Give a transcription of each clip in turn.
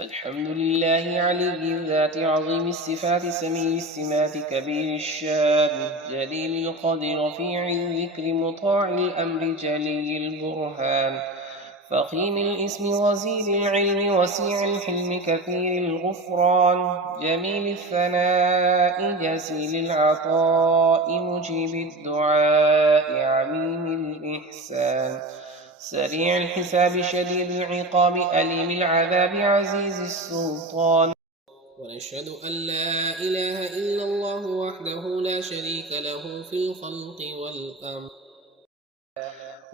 الحمد لله علي الذات عظيم الصفات سميع السمات كبير الشان جليل القدر رفيع الذكر مطاع الأمر جلي البرهان فخيم الاسم وزير العلم وسيع الحلم كثير الغفران جميل الثناء جسيل العطاء مجيب الدعاء عميم الإحسان سريع الحساب شديد العقاب أليم العذاب عزيز السلطان. ونشهد أن لا إله إلا الله وحده لا شريك له في الخلق والأمر.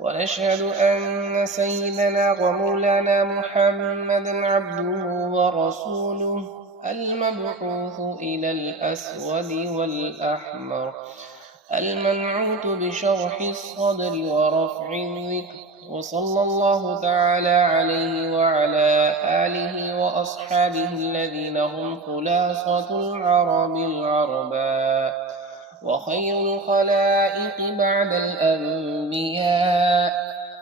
ونشهد أن سيدنا ومولانا محمدا عبده ورسوله المبعوث إلى الأسود والأحمر المنعوت بشرح الصدر ورفع الذكر، وصلى الله تعالى عليه وعلى آله وأصحابه الذين هم خلاصة العرب العرباء وخير الخلائق بعد الأنبياء.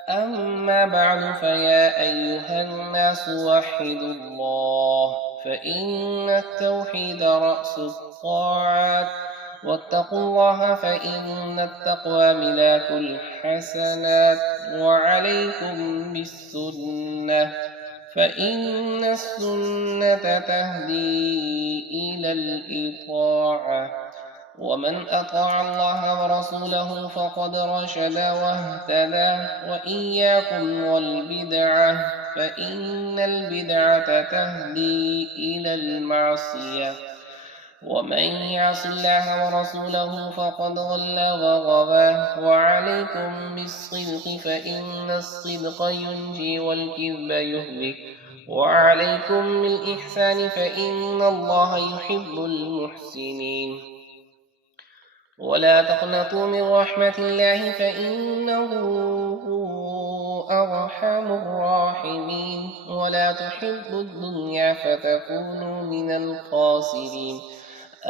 أما بعد، فيا أيها الناس وحدوا الله، فإن التوحيد رأس الطاعات، واتقوا الله فإن التقوى ملاك الحسنات، وعليكم بالسنة فإن السنة تهدي إلى الإطاعة، ومن أطاع الله ورسوله فقد رشد واهتدى. وإياكم والبدعة فإن البدعة تهدي إلى المعصية، ومن يعص الله ورسوله فقد ضل وغوى. وعليكم بالصدق فإن الصدق ينجي والكذب يهلك، وعليكم بالإحسان فإن الله يحب المحسنين. ولا تقنطوا من رحمة الله فإنه أرحم الراحمين. ولا تحبوا الدنيا فتكونوا من الخاسرين.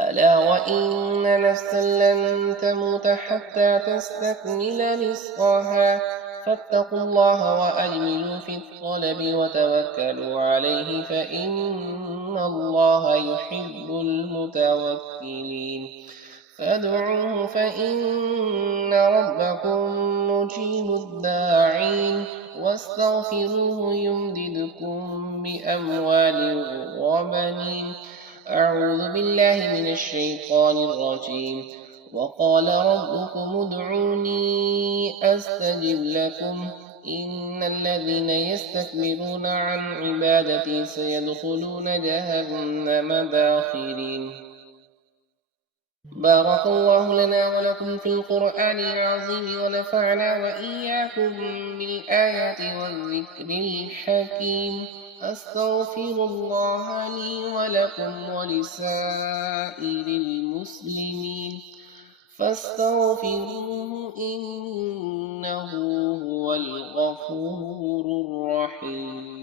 ألا وإن نفسا لن تموت حتى تستكمل رزقها، فاتقوا الله وأجملوا في الطلب وتوكلوا عليه فإن الله يحب المتوكلين. فادعوه فإن ربكم مجيب الداعين، واستغفروه يمددكم بأموال وبنين. أعوذ بالله من الشيطان الرجيم. وقال ربكم ادعوني أستجب لكم إن الذين يستكبرون عن عبادتي سيدخلون جهنم داخرين. بارك الله لنا ولكم في القرآن العظيم، ونفعنا وإياكم بالآيات والذكر الحكيم. أستغفر الله لي ولكم ولسائر المسلمين فاستغفروه إنه هو الغفور الرحيم.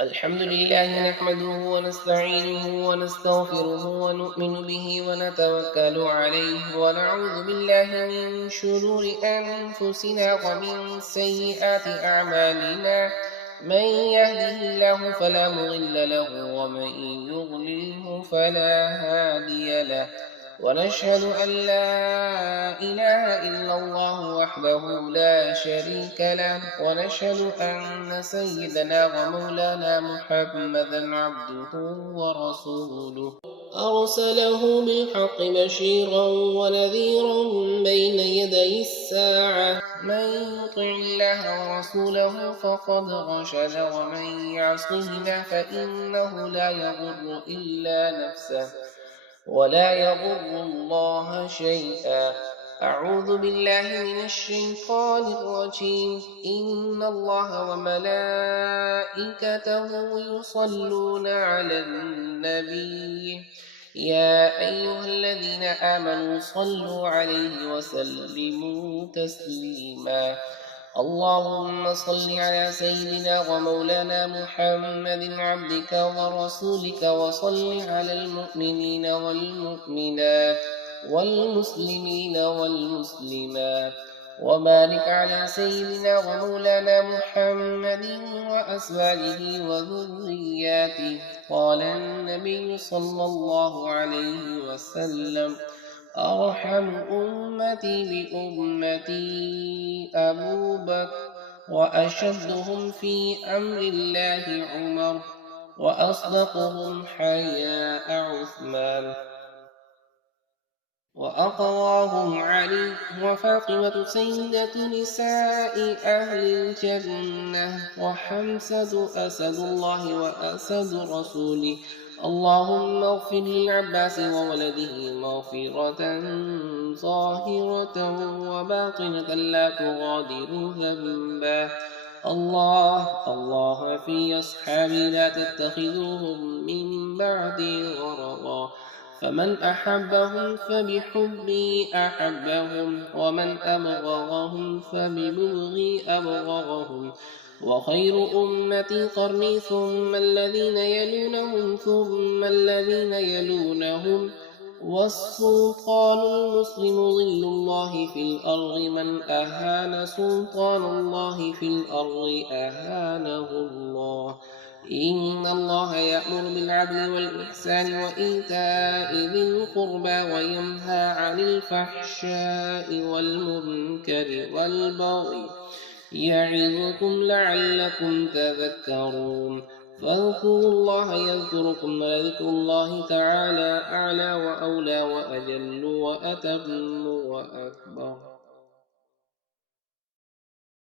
الحمد لله نحمده ونستعينه ونستغفره ونؤمن به ونتوكل عليه، ونعوذ بالله من شرور أنفسنا ومن سيئات أعمالنا. من يهده الله فلا مضل له، ومن يضلله فلا هادي له. ونشهد أن لا إله إلا الله وحده لا شريك له، ونشهد أن سيدنا ومولانا محمدا عبده ورسوله أرسله بالحق بشيرا ونذيرا بين يدي الساعة. من يطع الله ورسوله فقد رشد، ومن يعصهما فإنه لا يضر إلا نفسه ولا يضر الله شيئا. أعوذ بالله من الشيطان الرجيم. إن الله وملائكته يصلون على النبي يا أيها الذين آمنوا صلوا عليه وسلموا تسليما. اللهم صل على سيدنا ومولانا محمد عبدك ورسولك، وصل على المؤمنين والمؤمنات والمسلمين والمسلمات وبارك على سيدنا ومولانا محمد وأزواجه وذرياته. قال النبي صلى الله عليه وسلم: أرحم أمتي بأمتي أبو بكر، وأشدهم في أمر الله عمر، وأصدقهم حياء عثمان، وأقواهم علي، وفاطمة سيدة نساء أهل الجنة، وحمزة أسد الله وأسد رسوله. اللهم اغفر للعباس وولده مغفرة ظاهرة وباطنة لا تغادر ذنبا. الله في أصحابي لا تتخذوهم من بعدي غرضا، فمن أحبهم فبحبي أحبهم، ومن أبغضهم فببغضي أبغضهم. وخير أمتي قرني، ثم الذين يلونهم، ثم الذين يلونهم. والسلطان المسلم ظل الله في الأرض، من أهان سلطان الله في الأرض أهانه الله. إن الله يأمر بالعدل والإحسان وإيتاء ذي القربى، وينهى عن الفحشاء والمنكر والبغي، يعظكم لعلكم تذكرون. فاذكروا الله يذكركم، ولذكر الله تعالى أعلى وأولى وأجل وأتم وأكبر.